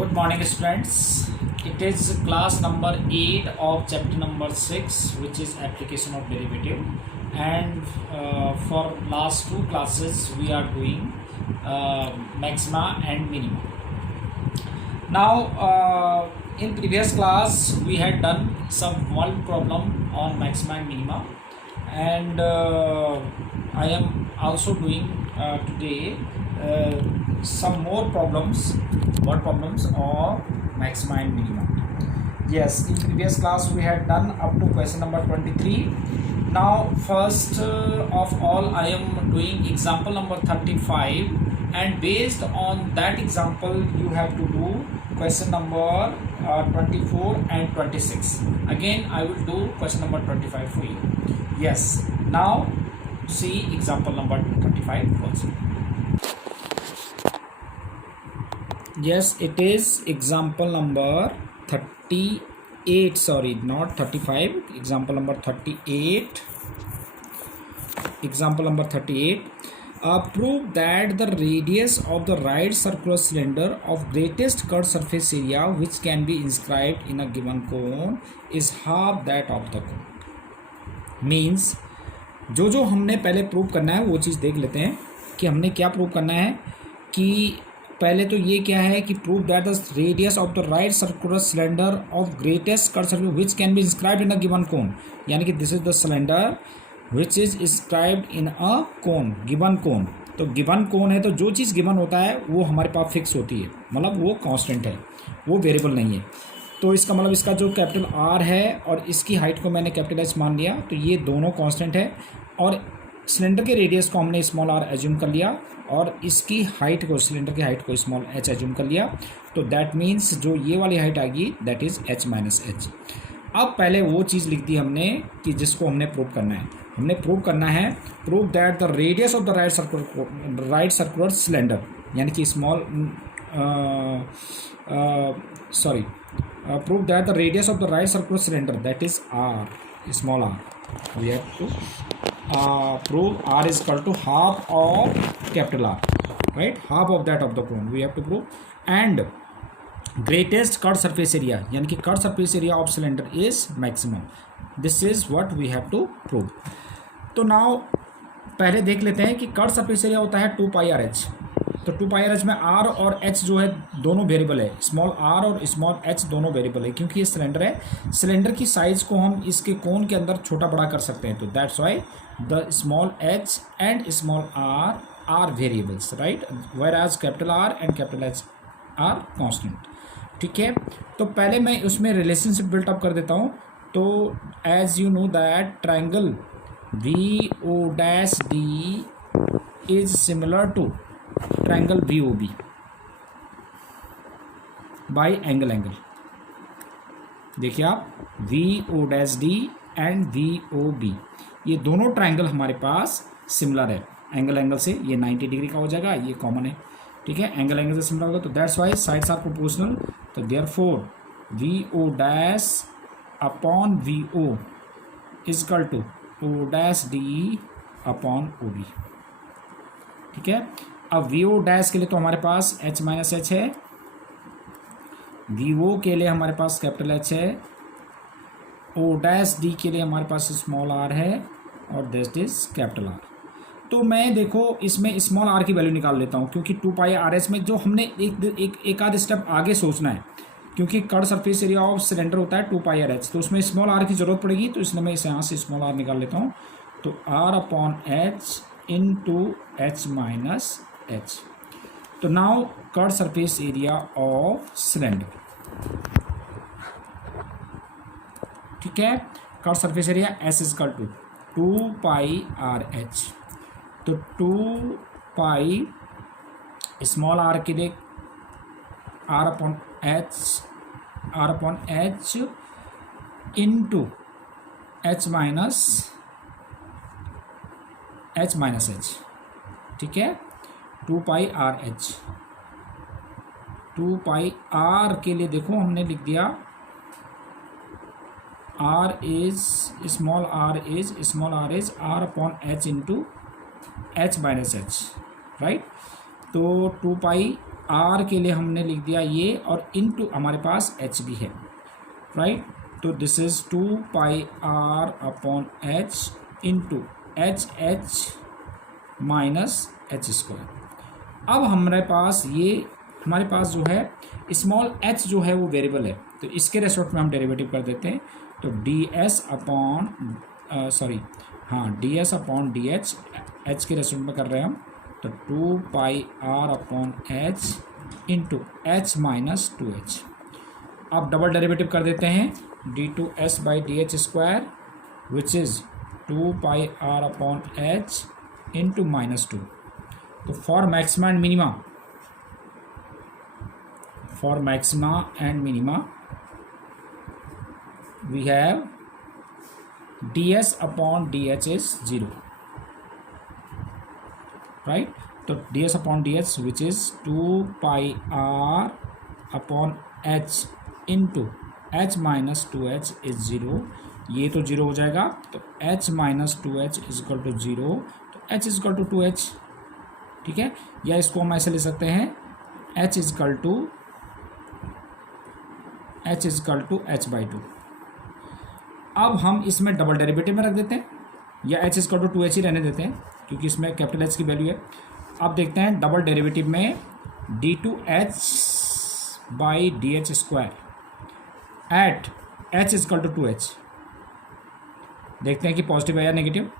Good morning, students. It is class number 8 of chapter number 6, which is application of derivative. And for last two classes, we are doing maxima and minima. Now, in previous class, we had done some one problem on maxima and minima. And I am also doing today some more problems of maxima and minima. Yes, in previous class we had done up to question number 23. Now first of all I am doing example number 35, and based on that example you have to do question number 24 and 26. Again I will do question number 25 for you. Yes, now see example number 25 first. Yes, it is example number 38, sorry, not 35, example number 38. Example number 38. Prove that the radius of the right circular cylinder of greatest cut surface area which can be inscribed in a given cone is half that of the cone. Means जो हमने पहले prove करना है वो चीज़ देख लेते हैं कि हमने क्या प्रूव करना है। कि पहले तो ये क्या है कि prove that the radius of the right circular cylinder of greatest cut circle which can be inscribed in a given cone, यानी कि this is the cylinder which is inscribed in a cone, given cone. तो given कोन है तो जो चीज़ given होता है वो हमारे पास फिक्स होती है, मतलब वो कांस्टेंट है, वो वेरिएबल नहीं है। तो इसका मतलब इसका जो कैपिटल आर है और इसकी हाइट को मैंने कैपिटल एच मान लिया, तो ये दोनों कांस्टेंट है। और सिलेंडर के रेडियस को हमने स्मॉल आर एज्यूम कर लिया और इसकी हाइट को, सिलेंडर की हाइट को स्मॉल एच एज्यूम कर लिया। तो दैट मीन्स जो ये वाली हाइट आएगी that is H minus H. अब पहले वो चीज़ लिख दी हमने कि जिसको हमने प्रूव करना है। हमने प्रूव करना है prove that the radius of the right circular cylinder, यानी कि small sorry prove that the radius of the right circular cylinder, that is r, small r, we have to prove r is equal to half of capital R, right? Half of that of the cone we have to prove. And greatest cut surface area, यानी कि cut surface area of cylinder is maximum. This is what we have to prove. तो now पहले देख लेते हैं कि cut surface area होता है 2 पाई आर एच। तो 2 पाई आर एच में आर और एच जो है दोनों वेरिएबल है, स्मॉल आर और स्मॉल एच दोनों वेरिएबल है, क्योंकि ये सिलेंडर है। सिलेंडर की साइज़ को हम इसके कोन के अंदर छोटा बड़ा कर सकते हैं। तो that's why the small H and small R variables, right, whereas capital R and capital H are constant. ठीक है, तो पहले मैं उसमें रिलेशनशिप बिल्टअप कर देता हूँ। तो as you know that triangle V O dash D is similar to triangle V O B by angle. देखिए आप, V O dash D and V O B, ये दोनों ट्राइंगल हमारे पास सिमिलर है एंगल से। ये 90 डिग्री का हो जाएगा, ये कॉमन है। ठीक है, एंगल से सिमिलर होगा, तो that's why sides are proportional. तो therefore V O dash upon V O is equal to O dash D upon O B. ठीक है, अब वी ओ डैश के लिए तो हमारे पास एच माइनस एच है, वी ओ के लिए हमारे पास कैपिटल एच है, ओ डैश डी के लिए हमारे पास स्मॉल आर है और दिस इज कैपिटल आर। तो मैं देखो इसमें स्मॉल आर की वैल्यू निकाल लेता हूँ, क्योंकि 2 पाई आर एच में जो हमने एक आध स्टेप आगे सोचना है, क्योंकि cut surface area of cylinder होता है 2 पाई आर एच, तो उसमें स्मॉल आर की जरूरत पड़ेगी। तो इसलिए मैं इसे यहाँ से स्मॉल आर निकाल लेता हूँ। तो R upon H into H minus H. तो now cut surface area of cylinder, ठीक है, cut surface area S is equal to 2 pi R H. तो 2 पाई स्मॉल आर के लिए R upon H into H minus H. ठीक है, 2 pi R H. 2 pi R के लिए देखो हमने लिख दिया R is small R is R upon H into H minus H, right. तो 2 पाई आर के लिए हमने लिख दिया ये, और इनटू हमारे पास एच भी है, राइट। तो this is 2 pi R upon H into H minus H square. अब हमारे पास जो है स्मॉल एच जो है वो वेरिएबल है, तो इसके रेस्पेक्ट में हम डेरिवेटिव कर देते हैं। तो D S upon D H, H के रेस्पेक्ट में कर रहे हैं हम, तो 2 pi R upon H into H minus 2h। अब डबल डेरिवेटिव कर देते हैं, D two S by D H square which is 2 pi R upon H into minus 2। तो for maxima and minima we have ds upon dh is 0, right। तो ds upon dh which is 2 pi r upon h into h minus 2h is 0, ये तो 0 हो जाएगा। तो h minus 2h is equal to 0, तो h is equal to 2h, ठीक है। या इसको हम ऐसे ले सकते हैं, h is equal to h by 2। अब हम इसमें डबल डेरिवेटिव में रख देते हैं, या एच इज टू 2h ही रहने देते हैं क्योंकि इसमें कैपिटल एच की वैल्यू है। अब देखते हैं डबल डेरिवेटिव में D to H by D H square at H is to 2h, देखते हैं कि पॉजिटिव है या नेगेटिव।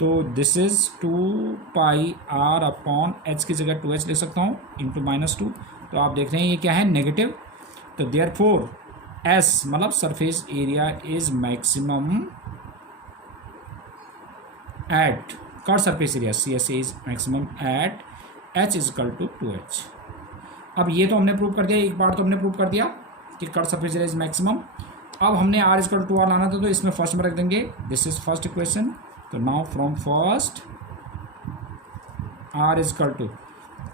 तो this is 2 pi R upon H की जगह 2h लिख सकता हूँ इंटू माइनस 2। तो आप देख रहे हैं ये क्या है, नेगेटिव। तो देयरफॉर एस मतलब surface area is maximum at curve surface area, C S is maximum at H is equal to 2h। अब ये तो हमने प्रूव कर दिया, एक बार तो हमने प्रूव कर दिया कि curve surface area is maximum. अब हमने are is equal to 2r लाना था, तो इसमें फर्स्ट में रख देंगे, दिस इज फर्स्ट इक्वेशन। तो now from first R is equal to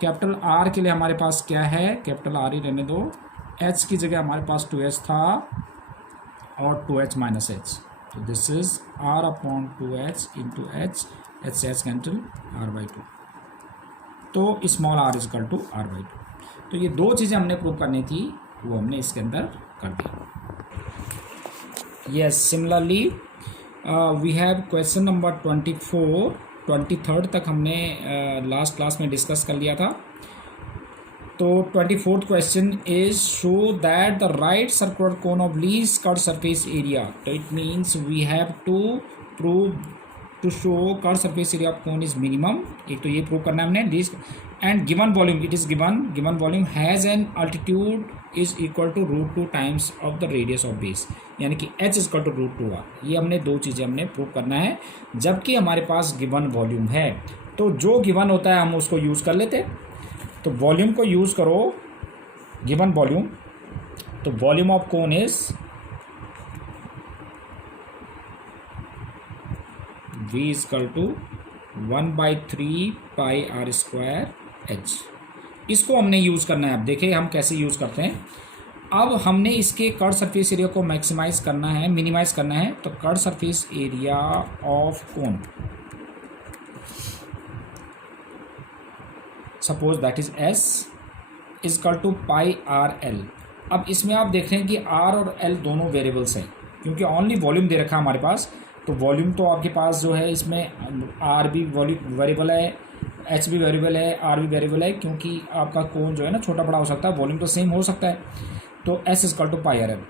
capital R के लिए हमारे पास क्या है, कैपिटल आर ही रहने दो, एच की जगह हमारे पास 2h था और 2h माइनस एच। तो this is R upon 2h into H, H से एच कैंसिल, आर बाई 2। तो small R is equal to R by 2। तो ये दो चीज़ें हमने प्रूव करनी थी, वो हमने इसके अंदर कर दी। Yes, similarly we have question number 23 तक हमने लास्ट क्लास में डिस्कस कर लिया था। तो 24th question is show that the right circular cone of least curve surface area. तो it means we have to prove to show curve surface area of cone is minimum, एक तो ये prove करना है हमने, least and given volume, it is given volume has an altitude is equal to √2 times of the radius of base, यानी कि h is equal to √2r। ये हमने दो चीज़ें हमने प्रूव करना है, जबकि हमारे पास गिवन वॉल्यूम है। तो जो गिवन होता है हम उसको यूज़ कर लेते हैं। तो वॉल्यूम को यूज़ करो, गिवन वॉल्यूम, तो volume of cone is v is equal to 1/3 pi R square h। इसको हमने यूज़ करना है। अब देखिए हम कैसे यूज़ करते हैं। अब हमने इसके कर्व सरफेस एरिया को मैक्सिमाइज करना है, मिनिमाइज करना है। तो curve surface area of cone, suppose that is s is equal to pi are L. अब इसमें आप देख रहे हैं कि r और l दोनों वेरिएबल्स हैं, क्योंकि ओनली वॉल्यूम दे रखा है हमारे पास। तो वॉल्यूम तो आपके पास जो है इसमें r भी वेरिएबल है, h भी वेरिएबल है, r भी वेरिएबल है, क्योंकि आपका कोन जो है ना छोटा बड़ा हो सकता है, वॉल्यूम तो सेम हो सकता है। तो s is equal to pi are l.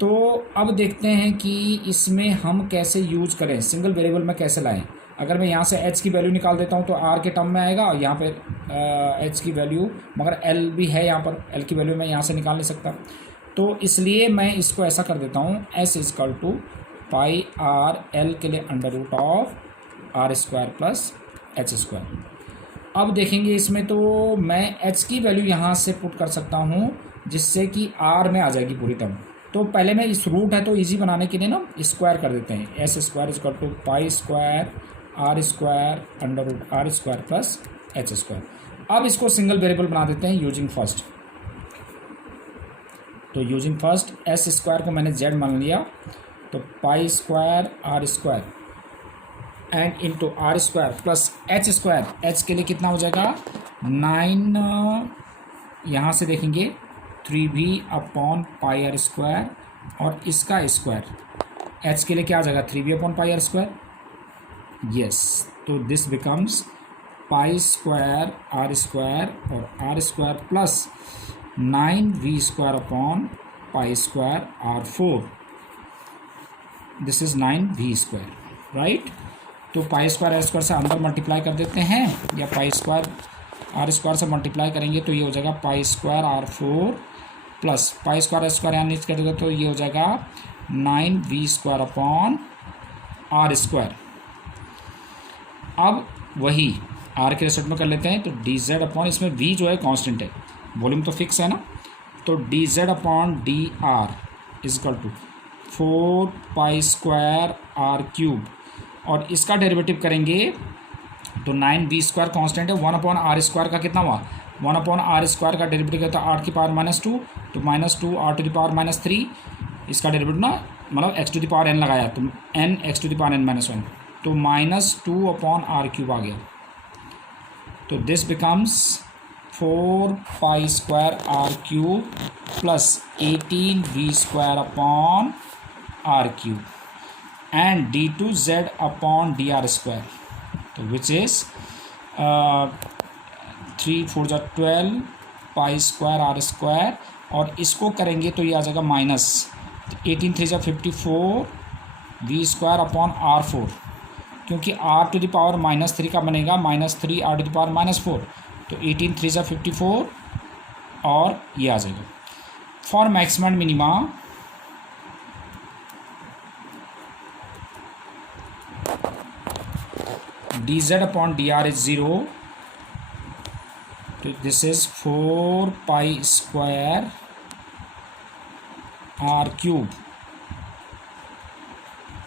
तो अब देखते हैं कि इसमें हम कैसे यूज़ करें, सिंगल वेरिएबल में कैसे लाएं। अगर मैं यहाँ से h की वैल्यू निकाल देता हूँ तो r के टर्म में आएगा, और यहाँ पे h की वैल्यू, मगर l भी है यहाँ पर, l की वैल्यू मैं यहाँ से निकाल नहीं सकता। तो इसलिए मैं इसको ऐसा कर देता हूँ, s is equal to pi are l के लिए √r² प्लस h²। अब देखेंगे इसमें, तो मैं h की वैल्यू यहाँ से पुट कर सकता हूँ, जिससे कि r में आ जाएगी पूरी टर्म। तो पहले मैं इस रूट है तो इजी बनाने के लिए ना स्क्वायर कर देते हैं, s² is equal to pi square r² plus h²। अब इसको सिंगल वेरिएबल बना देते हैं यूजिंग फर्स्ट। तो यूजिंग फर्स्ट s² को मैंने z मान लिया, तो pi square r² and into r² plus h²। h के लिए कितना हो जाएगा, 9 यहाँ से देखेंगे 3b/πr² और इसका स्क्वायर, h के लिए क्या आ जाएगा 3b/πr²। यस, तो दिस बिकम्स π² r² और r² plus 9v² r4, this is 9v², right. तो π² r² से अंदर मल्टीप्लाई कर देते हैं, या π² r² से मल्टीप्लाई करेंगे तो ये हो जाएगा π² r4 प्लस π² r² यहाँ नीचे कर देगा तो ये हो जाएगा 9v² r²। अब वही r के रेस्पेक्ट में कर लेते हैं, तो dz इसमें v जो है कांस्टेंट है, वॉल्यूम तो फिक्स है ना, तो dz/dr इजकल टू 4π² r³ और इसका डेरिवेटिव करेंगे तो 9v² कांस्टेंट है, 1/r² का कितना हुआ 1/r² का डेरिवेटिव कहता है 8⁻², तो -2 r⁻³ इसका डेरिवेटिव ना मतलब x⁻n लगाया तो n x⁻n-1, तो -2/r³ आ गया। तो this becomes 4π² r³ plus 18v²/r³ and d2z/dr², तो विच इज 3 4 12 π² r², और इसको करेंगे तो ये आ जाएगा माइनस 18 3 54 v²/r4, क्योंकि r⁻³ का बनेगा -3 r⁻⁻4, तो 18 3 54 और ये आ जाएगा। For maximum minima dz/dr is 0, तो दिस इज 4π² r³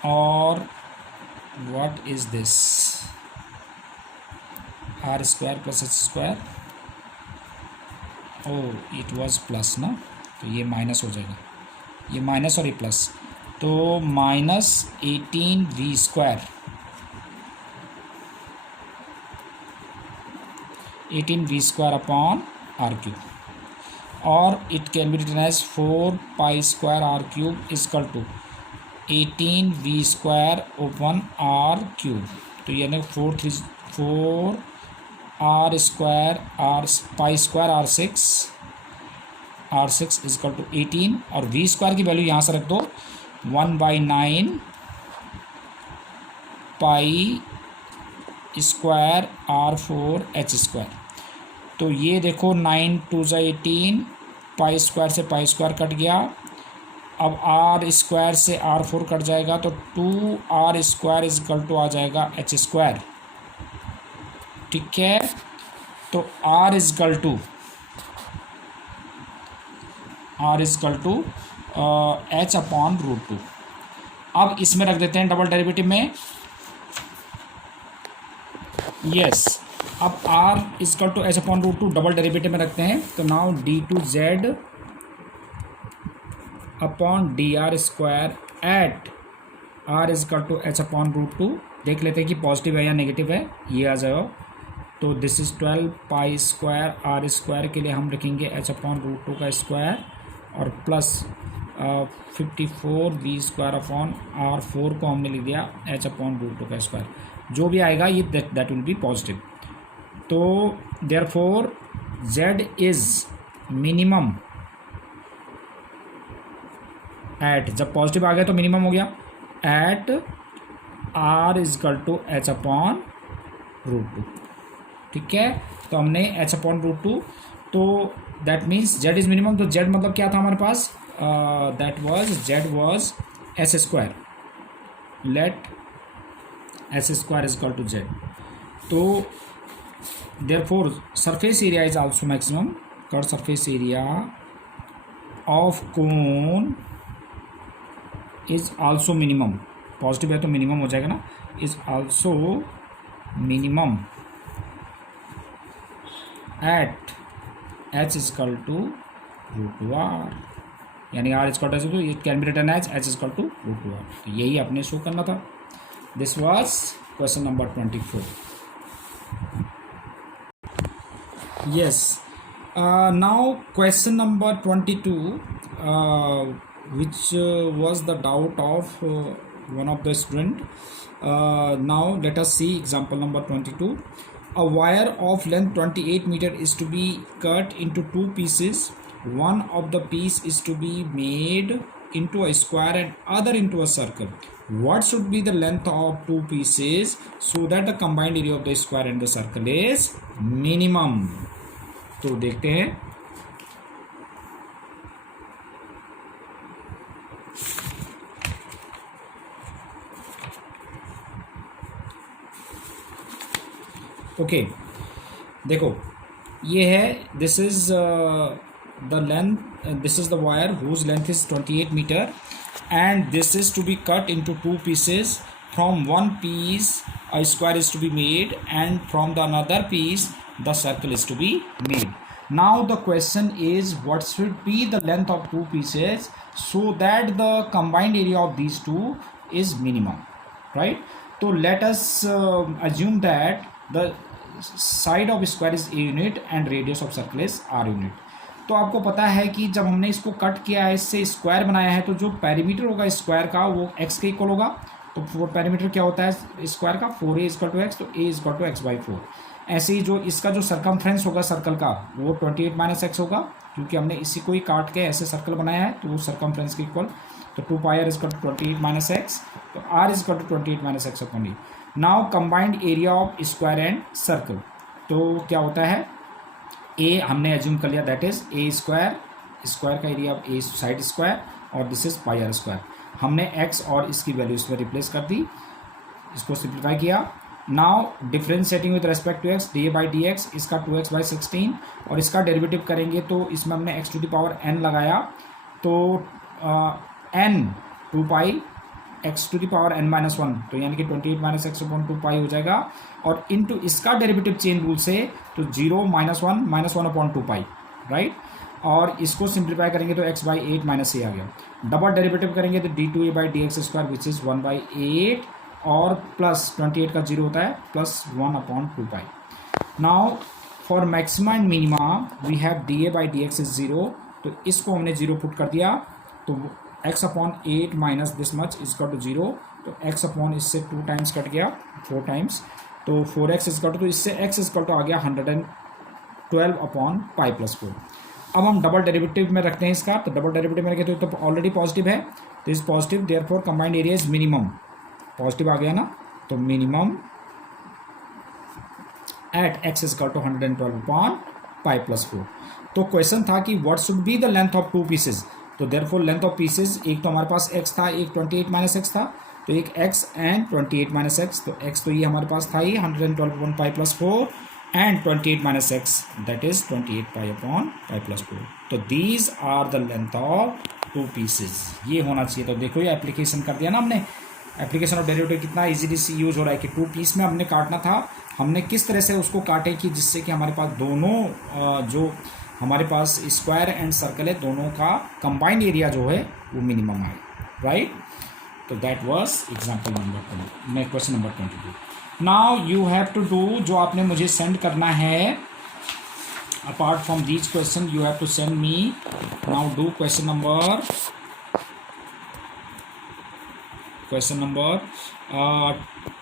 और what is this r² plus h², oh it was plus ना, तो ये माइनस हो जाएगा, ये माइनस और ये प्लस, तो -18v² 18v²/r³ और it can be written as 4π² r³ equal to 18v²/r³, तो यानी 4 r² इजकल टू 18, और v² की वैल्यू यहाँ से रख दो 1/9 π² r4 h², तो ये देखो 9 2 18, π² से π² कट गया, अब r² से r4 कट जाएगा तो 2r² इजकल टू आ जाएगा h², ठीक है। तो r इजकल टू h/√2। अब इसमें रख देते हैं डबल डेरिवेटिव में, यस अब r is equal to h/√2 double derivative में रखते हैं, तो now d2z/dr² at r is equal to h/√2, देख लेते हैं कि पॉजिटिव है या नेगेटिव है, ये आ जाएगा, तो दिस इज 12π² r² के लिए हम रखेंगे h/√2 का स्क्वायर और प्लस 54v²/r4 को हमने लिख दिया h/√2 का स्क्वायर, जो भी आएगा ये दैट विल बी पॉजिटिव। तो therefore z is minimum at, जब पॉजिटिव आ गया तो मिनिमम हो गया, eight r is equal to h/√2, ठीक है। तो हमने h/√2, तो that means z is minimum, तो z मतलब क्या था हमारे पास, that was z was s², let s² equal to z, तो therefore surface area is also maximum, curve surface area of cone is also minimum, positive है तो minimum हो जाएगा ना, is also minimum at h equal to √2r, यानी r is equal to it can be written as h equal to √2r, तो यही अपने show करना था। This was question number 24। Yes, Now question number 22, which was the doubt of one of the student. Now let us see example number 22. A wire of length 28 meter is to be cut into two pieces. One of the piece is to be made into a square and other into a circle. What should be the length of two pieces so that the combined area of the square and the circle is minimum? तो देखते हैं. Okay देखो ये है, this is the length, this is the wire whose length is 28 metre and this is to be cut into two pieces. From one piece a square is to be made and from the another piece the circle is to be made. Now the question is, what should be the length of two pieces so that the combined area of these two is minimum, right? So let us assume that the side of square is a unit and radius of circle is r unit. तो आपको पता है कि जब हमने इसको cut किया है, इससे स्क्वायर बनाया है, तो जो पेरीमीटर होगा स्क्वायर का वो एक्स के इक्वल होगा. तो वो पेरीमीटर क्या होता है स्क्वायर का, 4a इक्वल टू एक्स, तो a equal to x by 4. ऐसे ही जो इसका जो सरकमफ्रेंस होगा सर्कल का वो 28 माइनस एक्स होगा, क्योंकि हमने इसी को ही काट के ऐसे सर्कल बनाया है, तो वो सरकमफ्रेंस के इक्वल. तो 2πr equal to 28 minus x, तो r equal to 28 minus X upon D. Now combined area of square and circle, तो क्या होता है ए हमने एज्यूम कर लिया, that is a square, square का area of a side square, और this is pi R square. हमने एक्स और इसकी वैल्यू इसमें रिप्लेस कर दी, इसको सिंप्लीफाई किया. Now differentiating with respect to x, d a by d x, इसका 2x बाई 16, और इसका डेरिवेटिव करेंगे तो इसमें हमने x to the power n लगाया, तो n 2 x to the power n minus 1, तो यानी कि 28 माइनस एक्स अपॉन 2 हो जाएगा. और इनटू इसका डेरिवेटिव चेन रूल से, तो 0 माइनस वन अपॉन 2 राइट. और इसको सिंप्लीफाई करेंगे तो x बाई 8 माइनस ए आ गया. डबल डेरिवेटिव करेंगे तो d2a by d x square which is 1 by 8, और प्लस 28 का 0 होता है, plus 1 upon 2. Now for maxima and minima we have da by d x is 0, तो इसको हमने 0 पुट कर दिया, तो x upon 8 minus this much is equal to 0, तो x अपॉन इससे 2 टाइम्स कट गया, 4 टाइम्स, तो 4x इजकल टू, तो इससे x इजकल टू आ गया 112 अपॉन पाई प्लस 4. अब हम डबल डेरिवेटिव में रखते हैं इसका, तो डबल डेरिवेटिव में रखें तो ऑलरेडी पॉजिटिव है, तो is positive, therefore combined area is minimum. Positive आ गया ना, तो minimum at x equal to 112 upon pi plus 4. तो क्वेश्चन था कि what should be the length of two pieces, तो देयरफॉर लेंथ ऑफ पीसेज, एक तो हमारे पास x था, एक 28 माइनस एक्स था, तो एक x एंड 28 माइनस एक्स, तो x तो ये हमारे पास था ही 112 upon pi plus 4, and 28 minus x that is 28 pi upon pi plus 4. तो these are the length of two pieces, ये होना चाहिए. तो देखो ये एप्लीकेशन कर दिया ना हमने, एप्लीकेशन ऑफ डेरिवेटिव कितना इजीली यूज हो रहा है कि टू पीस में हमने काटना था, हमने किस तरह से उसको काटे कि जिससे कि हमारे पास दोनों जो हमारे पास स्क्वायर एंड सर्कल है दोनों का कंबाइंड एरिया जो है वो मिनिमम आए, राइट. तो that was example number 20, question number 22. Now you have to do, जो आपने मुझे सेंड करना है apart from these question, you have to send me. Now do question number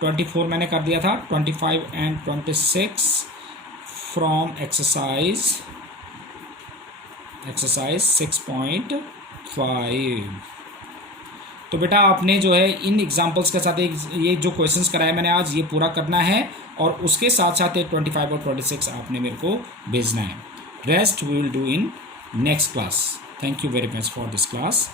24 मैंने कर दिया था, 25 एंड 26 फ्रॉम एक्सरसाइज 6.5. तो बेटा आपने जो है इन एग्जांपल्स के साथ ये जो क्वेश्चंस कराए मैंने आज, ये पूरा करना है, और उसके साथ साथ 25 और 26 आपने मेरे को भेजना है. Rest we will do in next class. Thank you very much for this class.